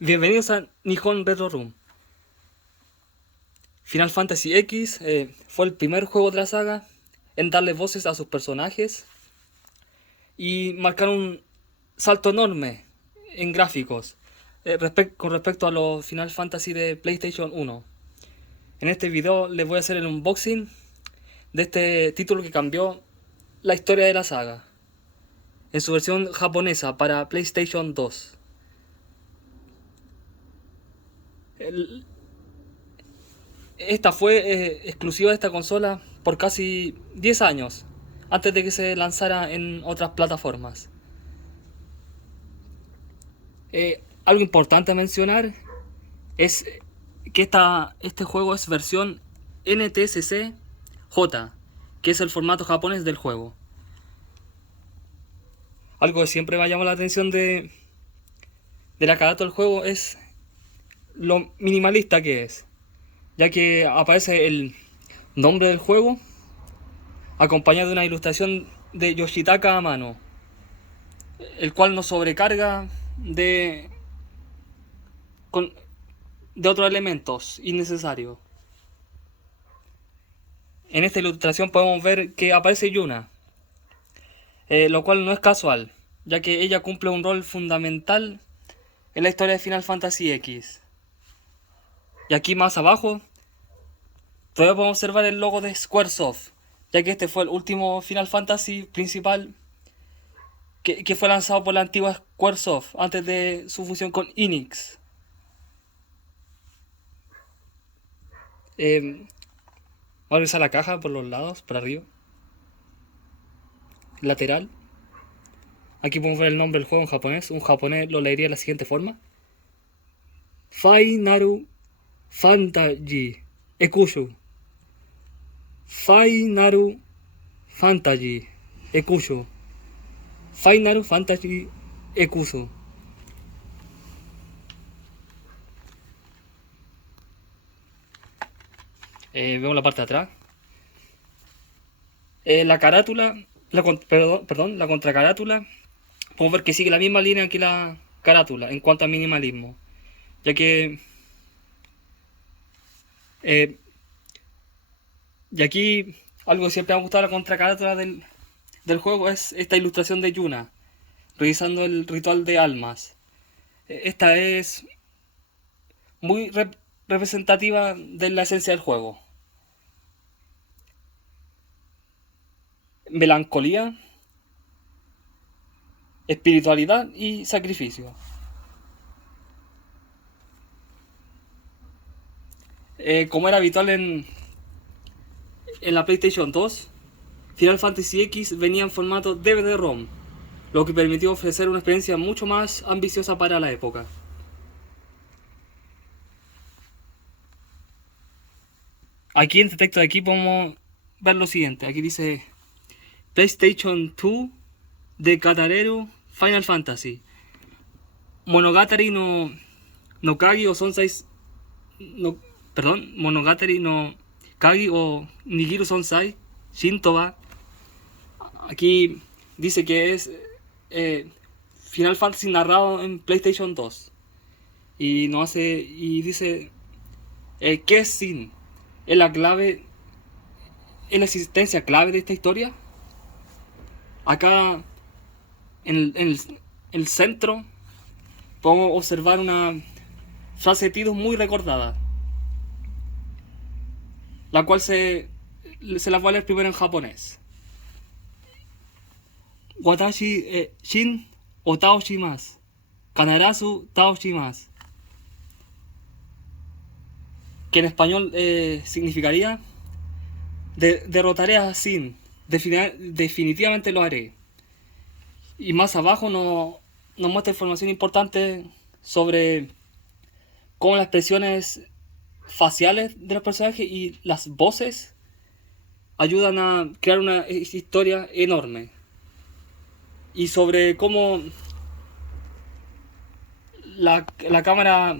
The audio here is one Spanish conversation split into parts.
Bienvenidos a Nihon Retro Room. Final Fantasy X fue el primer juego de la saga en darle voces a sus personajes y marcar un salto enorme en gráficos con respecto a los Final Fantasy de PlayStation 1. En este video les voy a hacer el unboxing de este título que cambió la historia de la saga en su versión japonesa para PlayStation 2. Esta fue exclusiva de esta consola por casi 10 años, antes de que se lanzara en otras plataformas. Algo importante a mencionar es que este juego es versión NTSC-J, que es el formato japonés del juego. Algo que siempre me ha llamado la atención de la carátula del juego es lo minimalista que es, ya que aparece el nombre del juego acompañado de una ilustración de Yoshitaka Amano, el cual nos sobrecarga con, de otros elementos innecesarios. En esta ilustración podemos ver que aparece Yuna, lo cual no es casual, ya que ella cumple un rol fundamental en la historia de Final Fantasy X. Y aquí más abajo todavía podemos observar el logo de Squaresoft, ya que este fue el último Final Fantasy principal que fue lanzado por la antigua Squaresoft antes de su fusión con Enix. Vamos a revisar la caja por los lados, por arriba, lateral. Aquí podemos ver el nombre del juego en japonés. Un japonés lo leería de la siguiente forma: Final Fantasy Ekushu. Final Fantasy Ekushu. Final Fantasy Ekushu. Vemos la parte de atrás. La carátula, la contracarátula, podemos ver que sigue la misma línea que la carátula en cuanto a minimalismo, ya que y aquí algo que siempre me ha gustado de la contracarátula del juego es esta ilustración de Yuna realizando el ritual de almas. Esta es muy representativa de la esencia del juego: melancolía, espiritualidad y sacrificio. Como era habitual en la PlayStation 2, Final Fantasy X venía en formato DVD-ROM, lo que permitió ofrecer una experiencia mucho más ambiciosa para la época. Aquí en este texto de aquí podemos ver lo siguiente. Aquí dice PlayStation 2 de Katarero Final Fantasy Monogatari no Kagi o Sonsai no, perdón, Monogatari no Kagi o Nigiru Sonsai Shintoba. Aquí dice que es Final Fantasy narrado en PlayStation 2 y no hace y dice ¿qué es Sin? ¿Es la clave? ¿Es la existencia clave de esta historia? Acá en el centro podemos observar una frase de Tidus muy recordada, la cual se la voy a leer primero en japonés. Watashi shin o tao shimasu. Kanarazu tao shimasu. Que en español significaría derrotaré a Sin. Definitivamente lo haré. Y más abajo nos muestra información importante sobre cómo las expresiones faciales de los personajes y las voces ayudan a crear una historia enorme. Y sobre cómo la cámara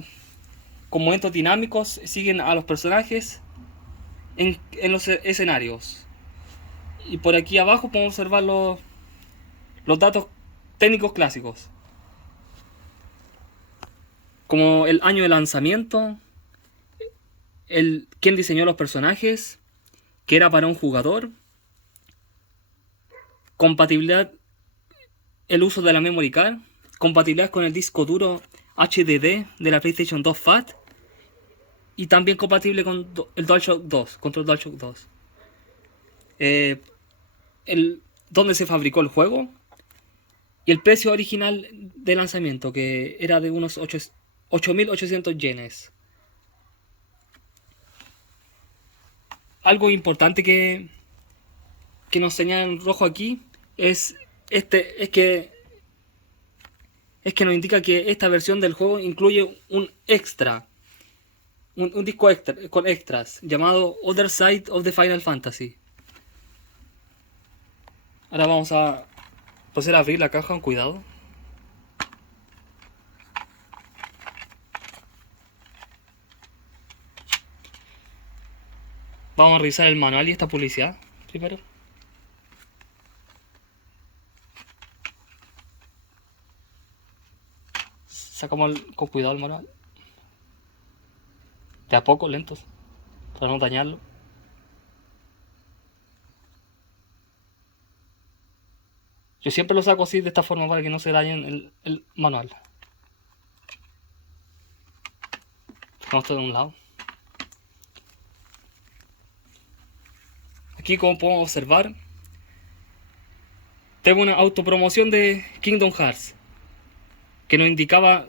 con movimientos dinámicos siguen a los personajes en los escenarios. Y por aquí abajo podemos observar los datos técnicos clásicos. como el año de lanzamiento, quién diseñó los personajes, que era para un jugador, compatibilidad, el uso de la memory card, compatibilidad con el disco duro HDD de la PlayStation 2 Fat y también compatible con el DualShock 2, control DualShock 2. Dónde se fabricó el juego y el precio original de lanzamiento, que era de unos 8.800 yenes. Algo importante que nos señalan rojo aquí es que nos indica que esta versión del juego incluye un extra, un disco extra con extras llamado Other Side of the Final Fantasy. Ahora vamos a proceder a abrir la caja con cuidado. Vamos a revisar el manual y esta publicidad primero. Sacamos con cuidado el manual. De a poco, lentos, para no dañarlo. Yo siempre lo saco así, de esta forma, para que no se dañen el manual. Dejamos esto de un lado. Aquí, como podemos observar, tengo una autopromoción de Kingdom Hearts que nos indicaba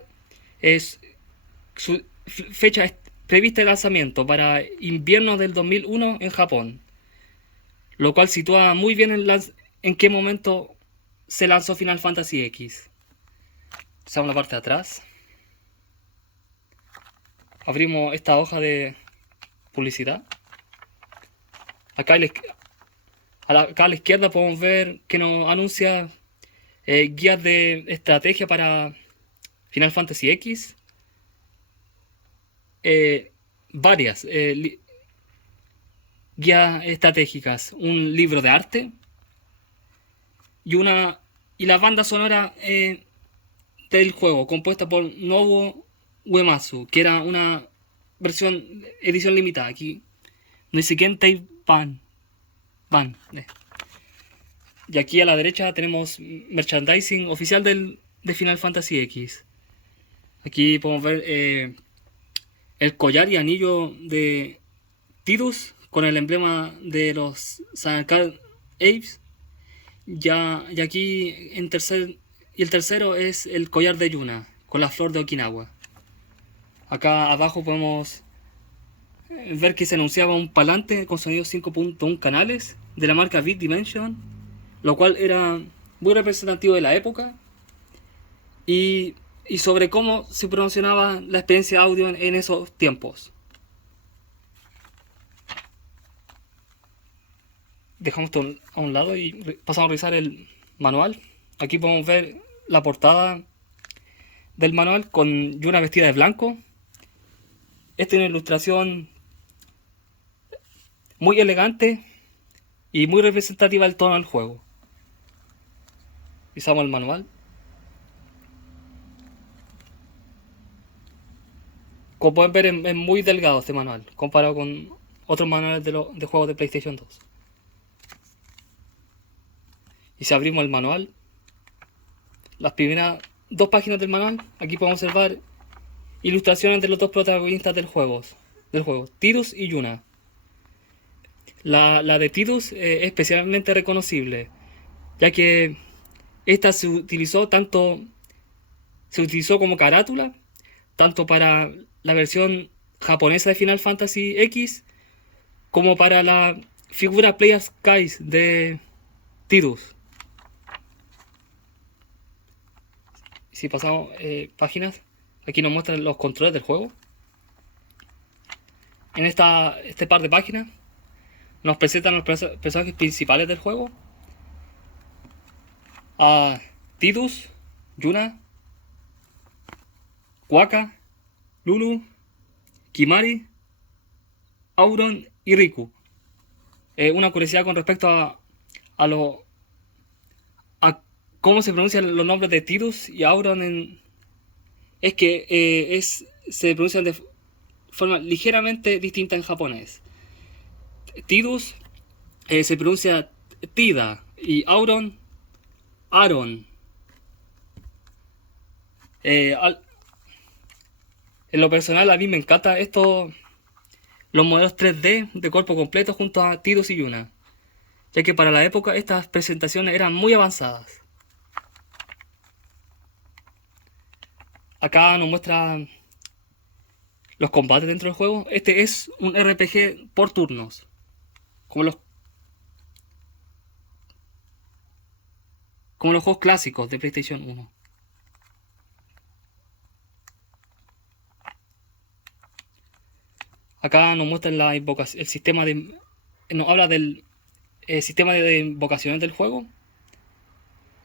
su fecha prevista de lanzamiento para invierno del 2001 en Japón, lo cual sitúa muy bien en qué momento se lanzó Final Fantasy X. Pasamos la parte de atrás. Abrimos esta hoja de publicidad. Acá a la izquierda podemos ver que nos anuncia guías de estrategia para Final Fantasy X. Varias guías estratégicas. Un libro de arte. Y la banda sonora del juego, compuesta por Nobuo Uematsu, que era una edición limitada. Aquí no dice Kentei Ban. Y aquí a la derecha tenemos merchandising oficial de Final Fantasy X. Aquí podemos ver el collar y anillo de Tidus con el emblema de los Sankar Apes. Y aquí el tercero es el collar de Yuna con la flor de Okinawa. Acá abajo podemos ver que se anunciaba un parlante con sonido 5.1 canales de la marca Big Dimension, lo cual era muy representativo de la época y sobre cómo se promocionaba la experiencia audio en esos tiempos. Dejamos esto a un lado y pasamos a revisar el manual. Aquí podemos ver la portada del manual con Yuna vestida de blanco. Esta es una ilustración muy elegante y muy representativa del tono del juego. Revisamos el manual. Como pueden ver, es muy delgado este manual comparado con otros manuales de juegos de PlayStation 2. Y si abrimos el manual, las primeras dos páginas del manual, aquí podemos observar ilustraciones de los dos protagonistas del juego, Tidus y Yuna. La de Tidus es especialmente reconocible, ya que esta se utilizó como carátula, tanto para la versión japonesa de Final Fantasy X, como para la figura Player Skies de Tidus. Si pasamos páginas, aquí nos muestran los controles del juego. En este par de páginas nos presentan los personajes principales del juego: a Tidus, Yuna, Waka, Lulu, Kimari, Auron y Riku. Una curiosidad con respecto a cómo se pronuncian los nombres de Tidus y Auron es que se pronuncian de forma ligeramente distinta en japonés. Tidus se pronuncia Tida y Auron, Aaron. En lo personal a mí me encanta los modelos 3D de cuerpo completo junto a Tidus y Yuna, ya que para la época estas presentaciones eran muy avanzadas. Acá nos muestra los combates dentro del juego. Este es un RPG por turnos, como los juegos clásicos de PlayStation 1. Acá nos muestra el sistema nos habla del sistema de invocaciones del juego,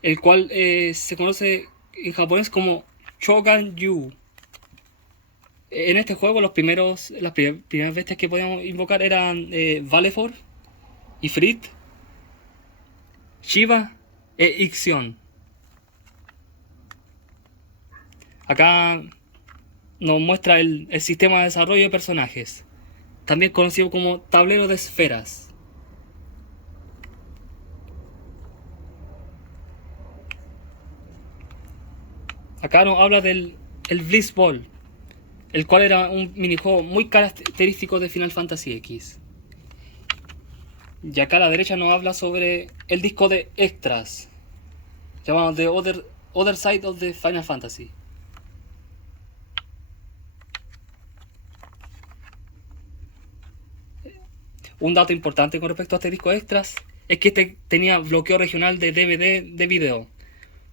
el cual se conoce en japonés como Shogun Yu. En este juego las primeras bestias que podíamos invocar eran Valefor, Ifrit, Shiva e Ixion. Acá nos muestra el sistema de desarrollo de personajes, también conocido como tablero de esferas. Acá nos habla del Blitz Ball, el cual era un minijuego muy característico de Final Fantasy X. Y acá a la derecha nos habla sobre el disco de extras, llamado The Other Side of the Final Fantasy. Un dato importante con respecto a este disco de extras es que este tenía bloqueo regional de DVD de video,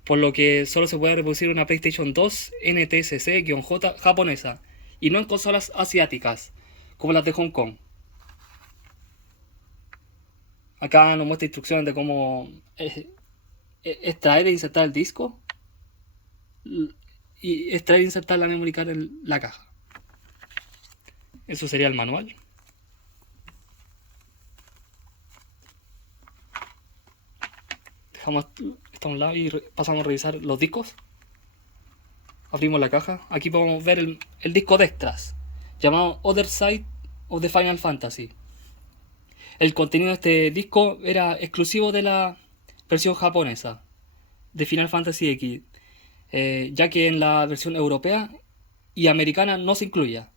por lo que solo se puede reproducir una PlayStation 2 NTSC-J japonesa y no en consolas asiáticas como las de Hong Kong. Acá nos muestra instrucciones de cómo extraer e insertar el disco y extraer e insertar la memory card en la caja. Eso sería el manual. Dejamos esto a un lado y pasamos a revisar los discos. Abrimos la caja. Aquí podemos ver el disco de extras, llamado Other Side of the Final Fantasy. El contenido de este disco era exclusivo de la versión japonesa de Final Fantasy X, ya que en la versión europea y americana no se incluía.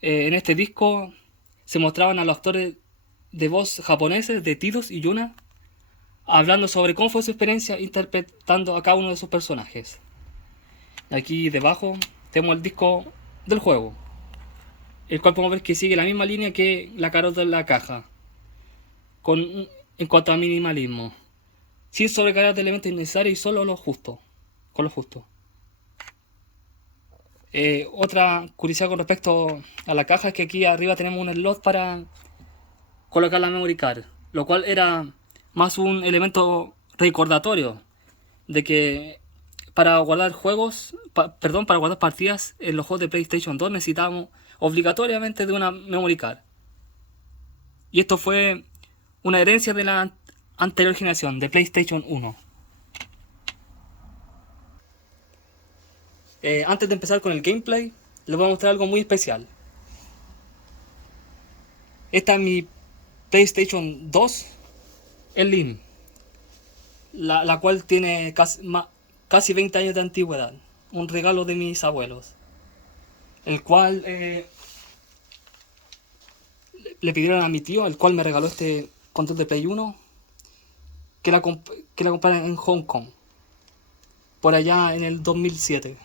En este disco se mostraban a los actores de voz japoneses de Tidus y Yuna hablando sobre cómo fue su experiencia interpretando a cada uno de sus personajes. Aquí debajo tenemos el disco del juego, el cual podemos ver que sigue la misma línea que la carota de la caja, en cuanto a minimalismo, sin sobrecargar de elementos innecesarios y solo lo justo, con lo justo. Otra curiosidad con respecto a la caja es que aquí arriba tenemos un slot para colocar la memory card, lo cual era más un elemento recordatorio de que para guardar para guardar partidas en los juegos de PlayStation 2 necesitábamos obligatoriamente de una memory card. Y esto fue una herencia de la anterior generación, de PlayStation 1. Antes de empezar con el gameplay, les voy a mostrar algo muy especial. Esta es mi PlayStation 2 Slim, la cual tiene casi 20 años de antigüedad. Un regalo de mis abuelos, el cual le pidieron a mi tío, el cual me regaló este control de Play 1, que la comprara en Hong Kong, por allá en el 2007.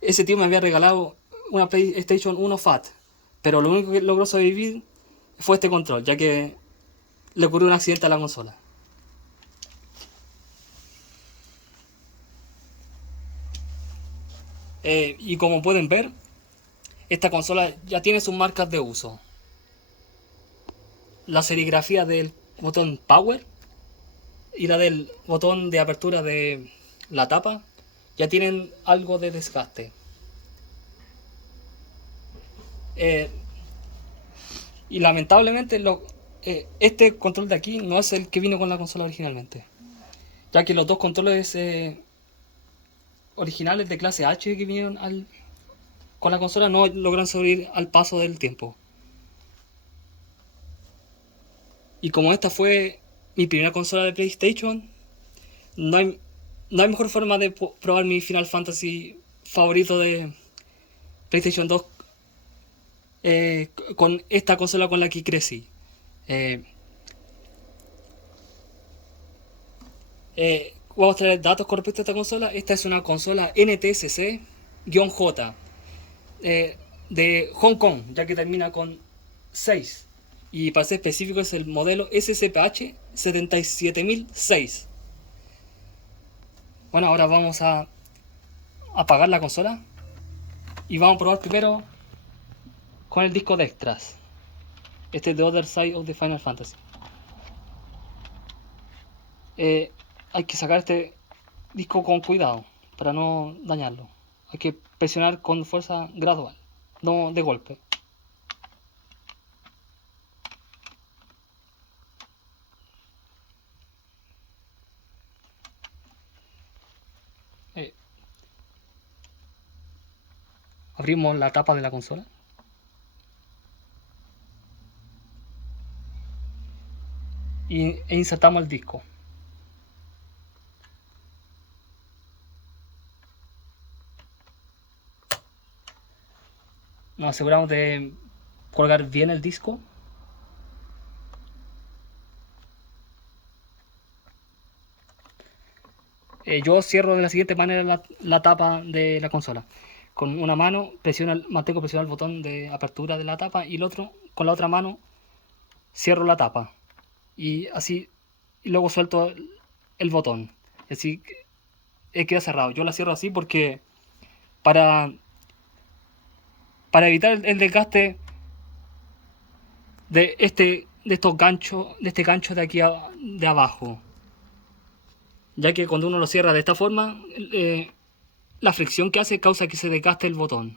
Ese tío me había regalado una PlayStation 1 Fat, pero lo único que logró sobrevivir fue este control, ya que le ocurrió un accidente a la consola. Y como pueden ver, esta consola ya tiene sus marcas de uso. La serigrafía del botón Power y la del botón de apertura de la tapa ya tienen algo de desgaste. Y lamentablemente este control de aquí no es el que vino con la consola originalmente, ya que los dos controles originales de clase H que vinieron con la consola no logran sobrevivir al paso del tiempo. Y como esta fue mi primera consola de PlayStation, no hay, no hay mejor forma de probar mi Final Fantasy favorito de PlayStation 2 con esta consola con la que crecí. Eh, Vamos a traer datos con respecto a esta consola. Esta es una consola NTSC-J de Hong Kong, ya que termina con 6. Y para ser específico es el modelo SCPH 77006. Bueno, ahora vamos a apagar la consola y vamos a probar primero con el disco de extras. Este es The Other Side of the Final Fantasy. Hay que sacar este disco con cuidado para no dañarlo. Hay que presionar con fuerza gradual, no de golpe. Eh, Abrimos la tapa de la consola. E insertamos el disco. Nos aseguramos de colgar bien el disco. Yo cierro de la siguiente manera la tapa de la consola. Con una mano mantengo presionado el botón de apertura de la tapa y con la otra mano cierro la tapa. Y así, y luego suelto el botón. Así queda cerrado. Yo la cierro así porque para, para evitar el desgaste de estos ganchos, de este gancho de aquí de abajo. Ya que cuando uno lo cierra de esta forma, la fricción que hace causa que se desgaste el botón.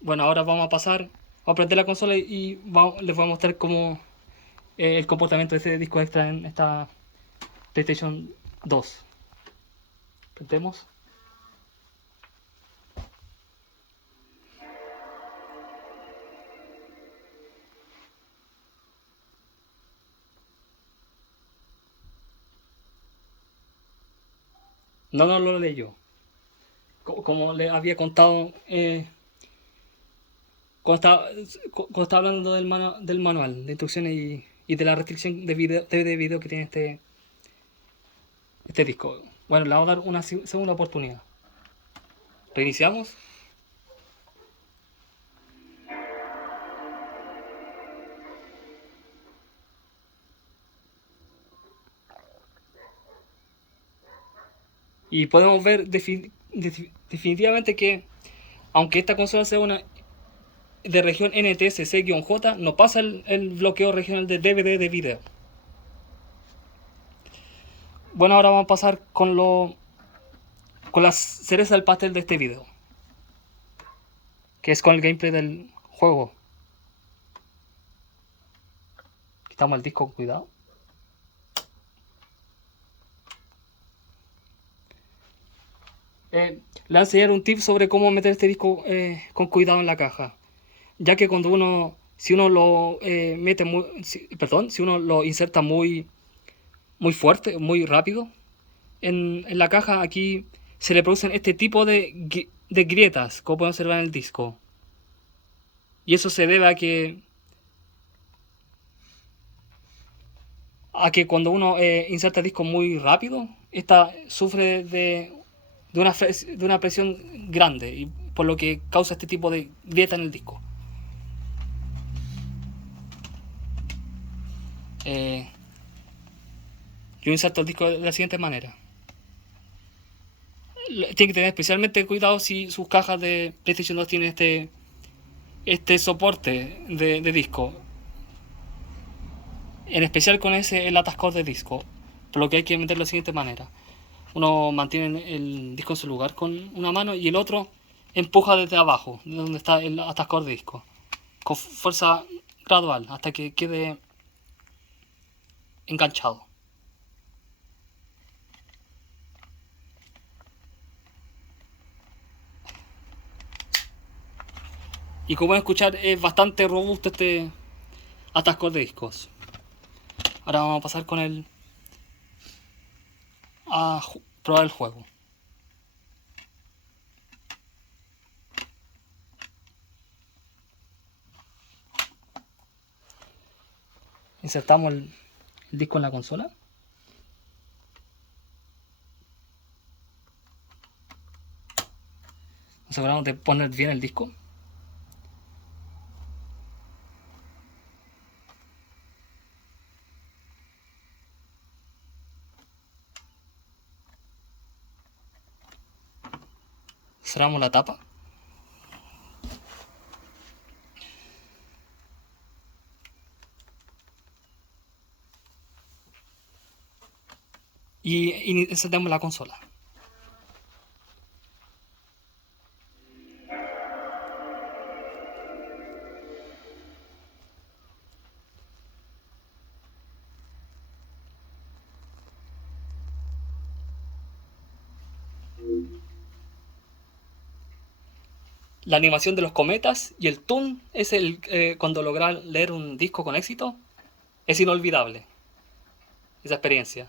Bueno, ahora vamos a prender la consola y les voy a mostrar cómo el comportamiento de este disco extra en esta PlayStation 2. Prendemos. No lo leyó. Como le había contado cuando estaba hablando del manual de instrucciones y de la restricción de video que tiene este disco. Bueno, le vamos a dar una segunda oportunidad. Reiniciamos. Y podemos ver definitivamente que, aunque esta consola sea una de región NTSC-J, no pasa el bloqueo regional de DVD de video. Bueno, ahora vamos a pasar con la cereza del pastel de este video, que es con el gameplay del juego. Quitamos el disco con cuidado. Le voy a enseñar un tip sobre cómo meter este disco con cuidado en la caja. Ya que si uno lo si uno lo inserta muy fuerte, muy rápido, en la caja aquí se le producen este tipo de grietas, como pueden observar en el disco. Y eso se debe a que cuando uno inserta el disco muy rápido, esta sufre de una presión grande, y por lo que causa este tipo de grieta en el disco. Yo inserto el disco de la siguiente manera. Tiene que tener especialmente cuidado si sus cajas de PlayStation 2 tienen este soporte de disco. En especial con el atascador de disco. Por lo que hay que meterlo de la siguiente manera. Uno mantiene el disco en su lugar con una mano y el otro empuja desde abajo, de donde está el atascador de disco. Con fuerza gradual hasta que quede enganchado. Y como pueden escuchar, es bastante robusto este atasco de discos. Ahora vamos a pasar con el a probar el juego. Insertamos el disco en la consola. Nos aseguramos de poner bien el disco. Cerramos la tapa. Y insertamos la consola. La animación de los cometas y el tune es cuando lograr leer un disco con éxito. Es inolvidable esa experiencia.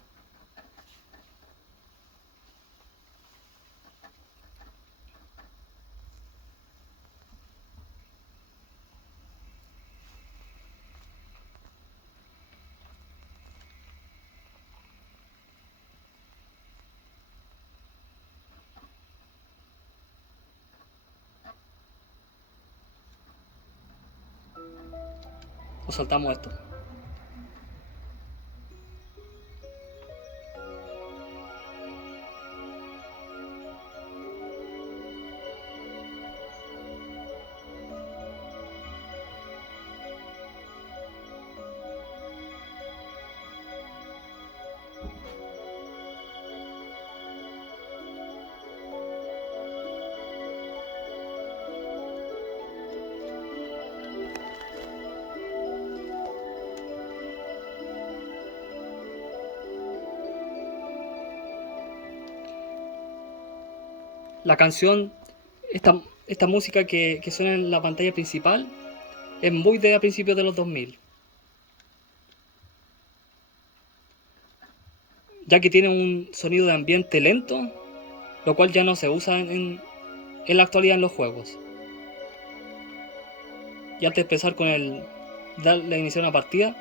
Nos saltamos esto. La canción, esta música que suena en la pantalla principal, es muy de a principios de los 2000, ya que tiene un sonido de ambiente lento, lo cual ya no se usa en la actualidad en los juegos. Y antes de empezar con darle a iniciar una partida,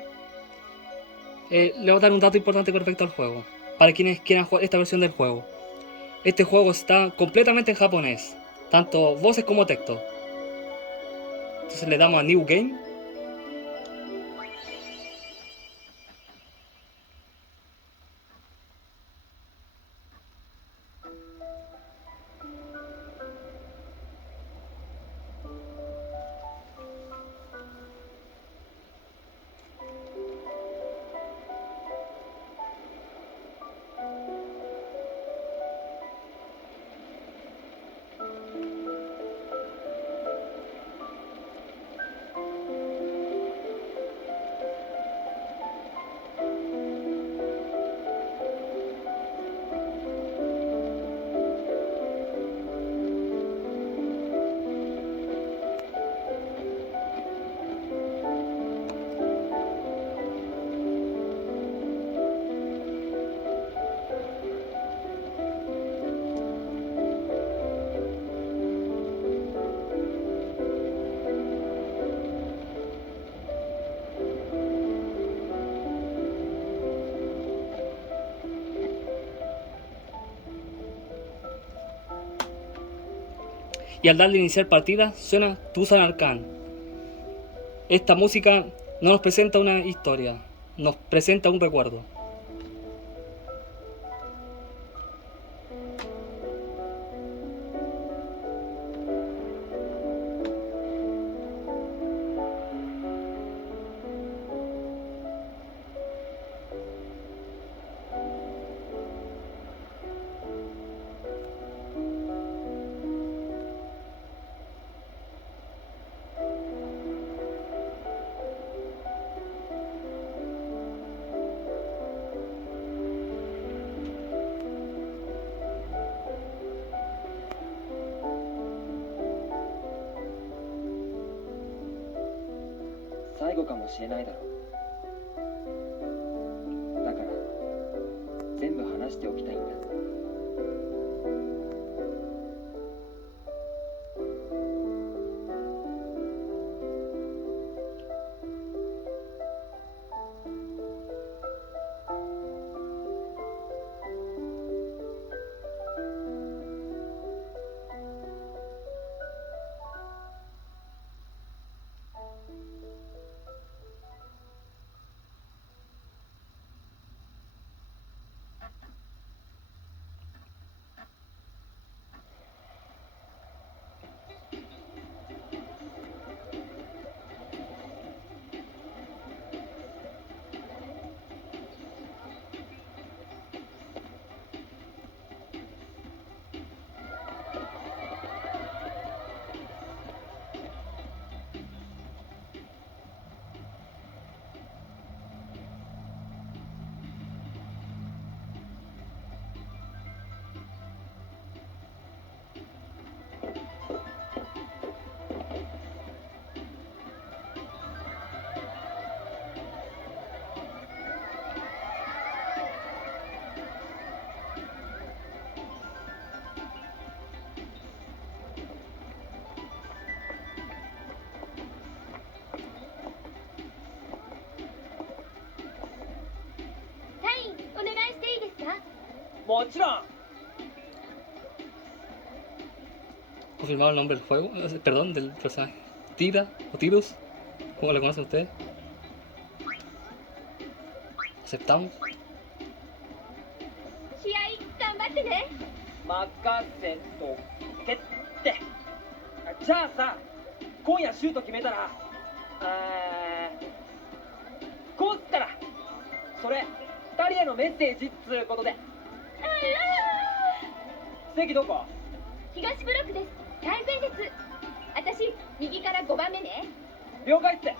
le voy a dar un dato importante con respecto al juego, para quienes quieran jugar esta versión del juego. Este juego está completamente en japonés, tanto voces como texto. Entonces le damos a New Game. Y al darle a iniciar partida suena Tuzan Arcan. Esta música no nos presenta una historia, nos presenta un recuerdo. 最後かもしれないだろう。だから全部話しておきたいんだ。お願いしていいですか？もちろん。 Confirmado el nombre del juego, perdón, del personaje. Tira o Tirus, como le conocen ustedes. Aceptamos. 試合頑張ってね。任せとけって。じゃあさ、今夜シュート決めたらこうっすから。それ2人へのメッセージっつうことで。席どこ？東ブロックです。最前列。私右から5番目ね。了解っす。サ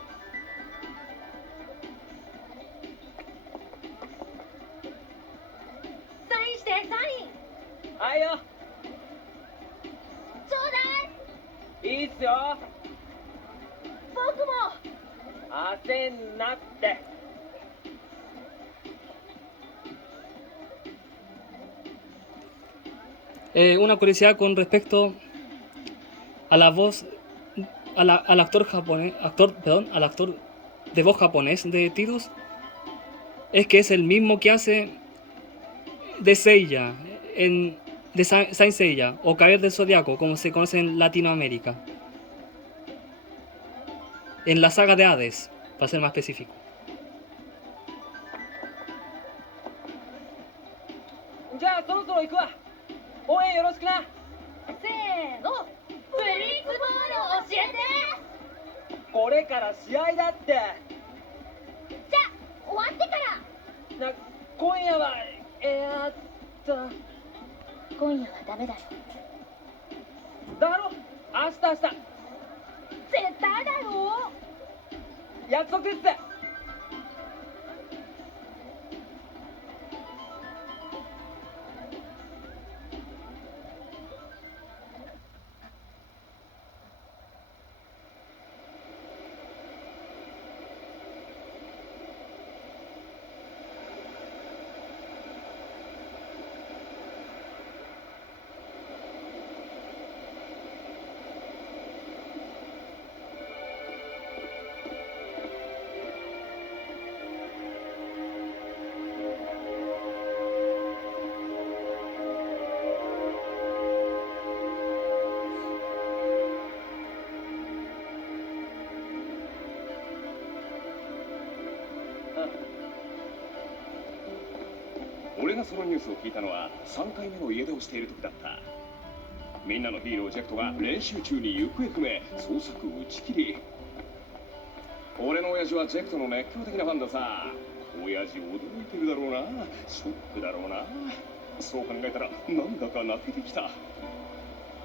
インしてサイン。はいよ。ちょうだい。いいっすよ。僕も。焦んなって。Una curiosidad con respecto a la voz, al actor japonés, al actor de voz japonés de Tidus, es que es el mismo que hace de Seiya, de Saint Seiya, o Caballero del Zodiaco, como se conoce en Latinoamérica. En la saga de Hades, para ser más específico. じゃあそろそろ行くわ。応援よろしくな。せーの。プリンスボール教えて。これから試合だって。じゃあ終わってから。今夜は今夜はダメだよ。だろ。明日。絶対だよ。約束っす。俺がそのニュースを聞いたのは3回目の家出をしている時だった。みんなのヒーロージェクトが練習中に行方不明、捜索打ち切り。俺の親父はジェクトの熱狂的なファンださ。親父驚いてるだろうな、ショックだろうな。そう考えたらなんだか泣けてきた。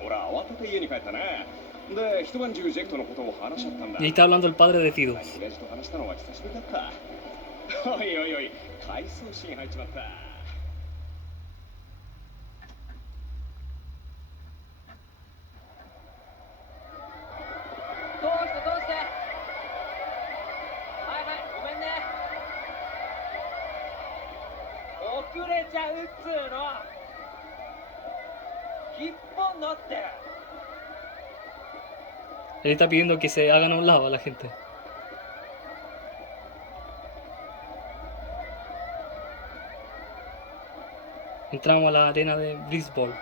俺は慌てて家に帰ったね。で、一晩中ジェクトのことを話し合ったんだ。Y ahí está hablando el padre de Tidus. 親父と話したのは久しぶりだった。おいおいおい、回想シーン入っちまった。通して。うっつーの。引っ張んなって。 Él está pidiendo que se hagan a un lado a la gente. Entramos a la arena de Brisbane.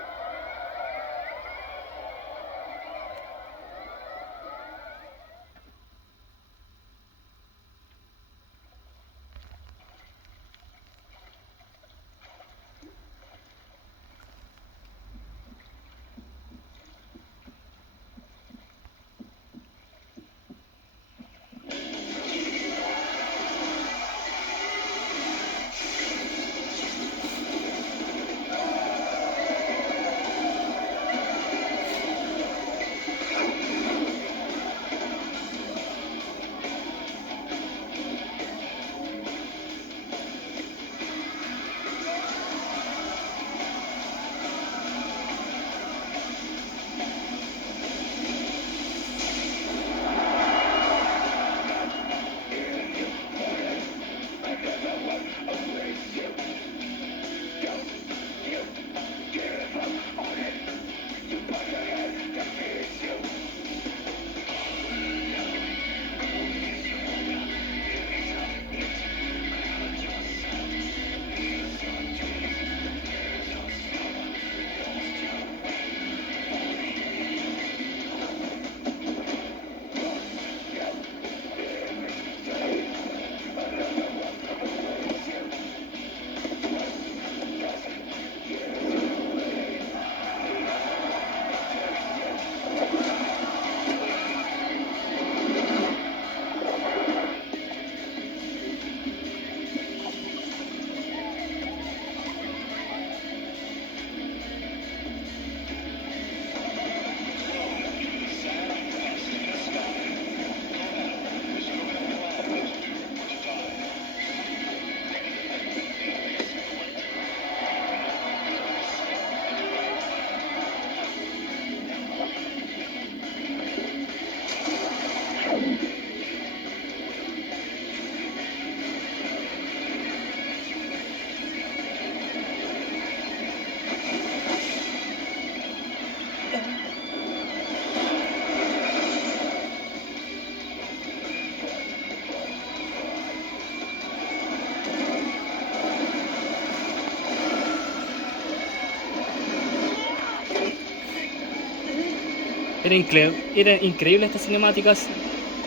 Era increíble estas cinemáticas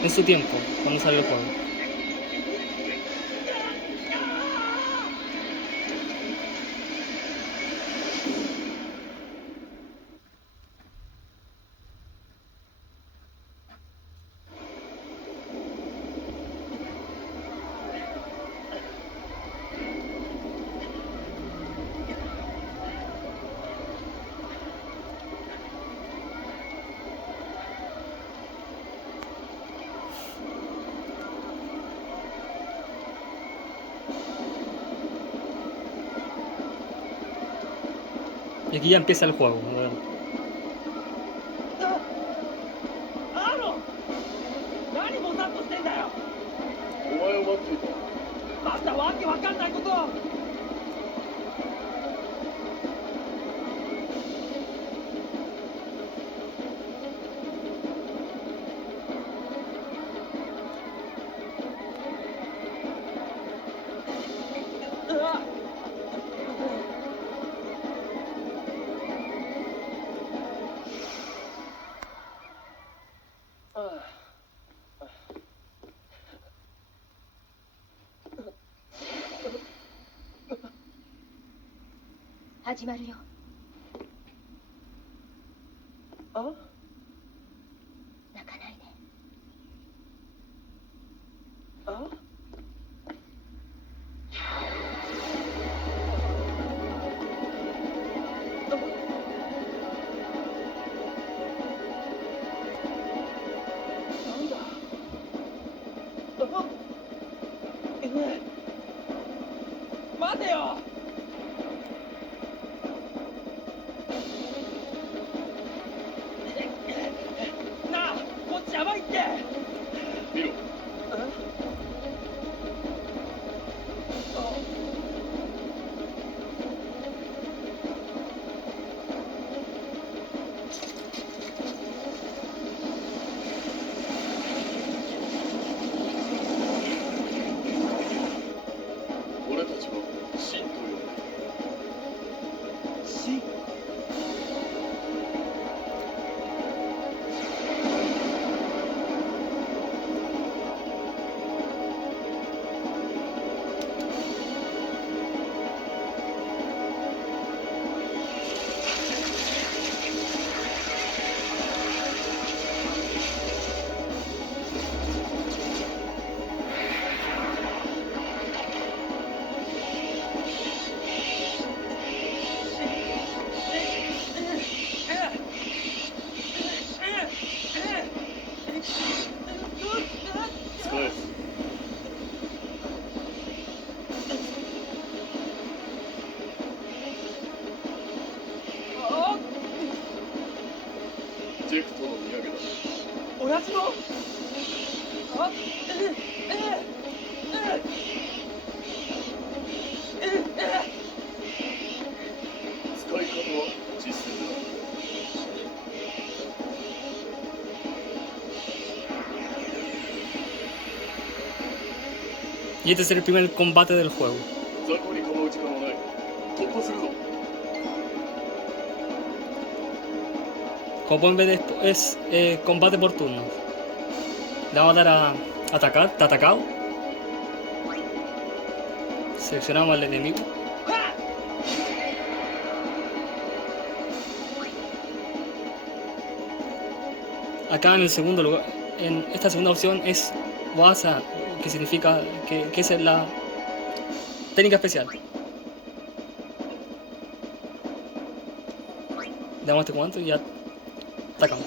en su tiempo, cuando salió el juego. Y aquí ya empieza el juego. ¿No? アロン、何ボタンとしてんだよ。お前を待っていた。またわけわかんないことを。始まるよ。あ？泣かないで。あ？なんだ？あ？待てよ！ジェクトの土産だ。親父のあ使い方は実践だ。Y este es el primer combate del juego. 雑魚に構う時間はない。突破するぞ。 Como pueden ver, esto es combate por turnos. Le vamos a dar a atacar, está atacado. Seleccionamos al enemigo. Acá en el segundo lugar, en esta segunda opción es Wasa, que significa que esa es la técnica especial. Le damos este comando y ya atacamos.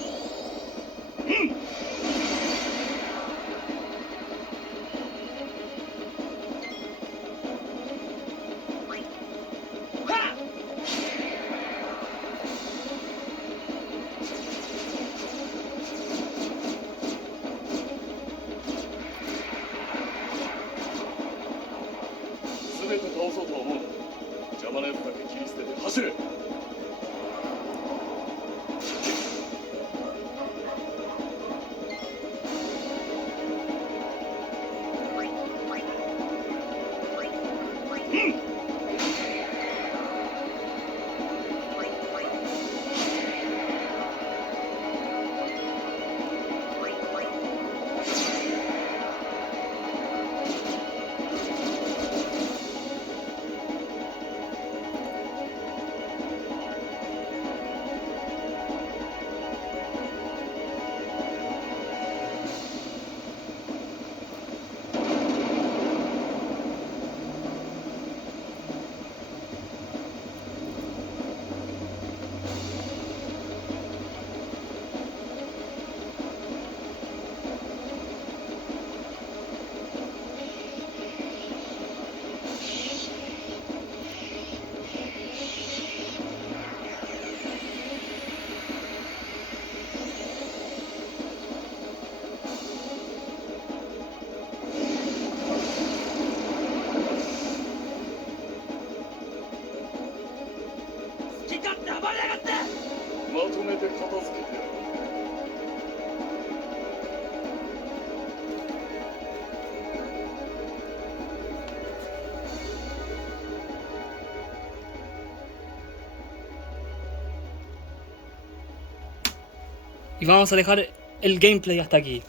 Y vamos a dejar el gameplay hasta aquí.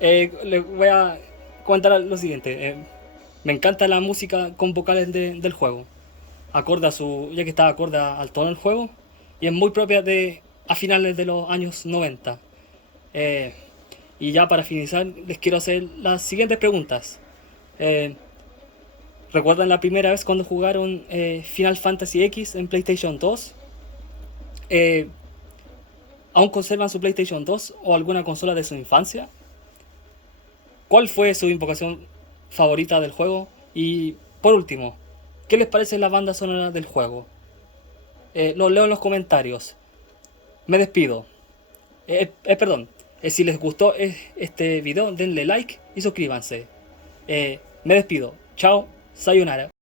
Les voy a comentar lo siguiente. Me encanta la música con vocales del juego. Acorde a ya que está acorde al tono del juego. Y es muy propia a finales de los años 90. Y ya para finalizar les quiero hacer las siguientes preguntas. ¿Recuerdan la primera vez cuando jugaron Final Fantasy X en PlayStation 2? ¿Aún conservan su PlayStation 2 o alguna consola de su infancia? ¿Cuál fue su invocación favorita del juego? Y por último, ¿qué les parece la banda sonora del juego? Lo leo en los comentarios. Me despido. Si les gustó este video, denle like y suscríbanse. Me despido. Chao. Sayonara.